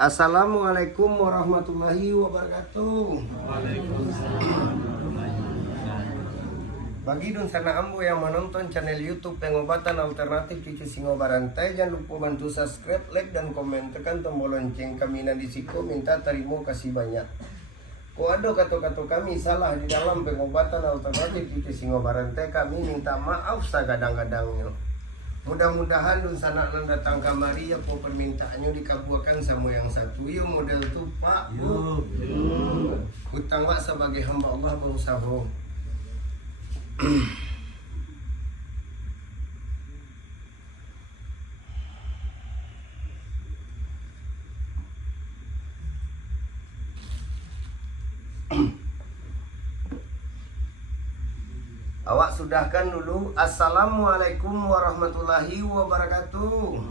Assalamualaikum warahmatullahi wabarakatuh. Bagi dun sana ambo yang menonton channel YouTube Pengobatan Alternatif Cucu Singo Barantai, jangan lupa bantu subscribe, like, dan komen. Tekan tombol lonceng. Kami Nadisiko minta terima kasih banyak. Kalau ada kata-kata kami salah di dalam Pengobatan Alternatif Cucu Singo Barantai, kami minta maaf sagadang-gadangnya. Mudah-mudahan dun sana datang kamari ya po permintaannya dikabulkan sama yang satu. Yuk model tuh Pak. Hutang Pak sebagai hamba Allah berusaha. Awak sudahkan dulu. Assalamualaikum warahmatullahi wabarakatuh.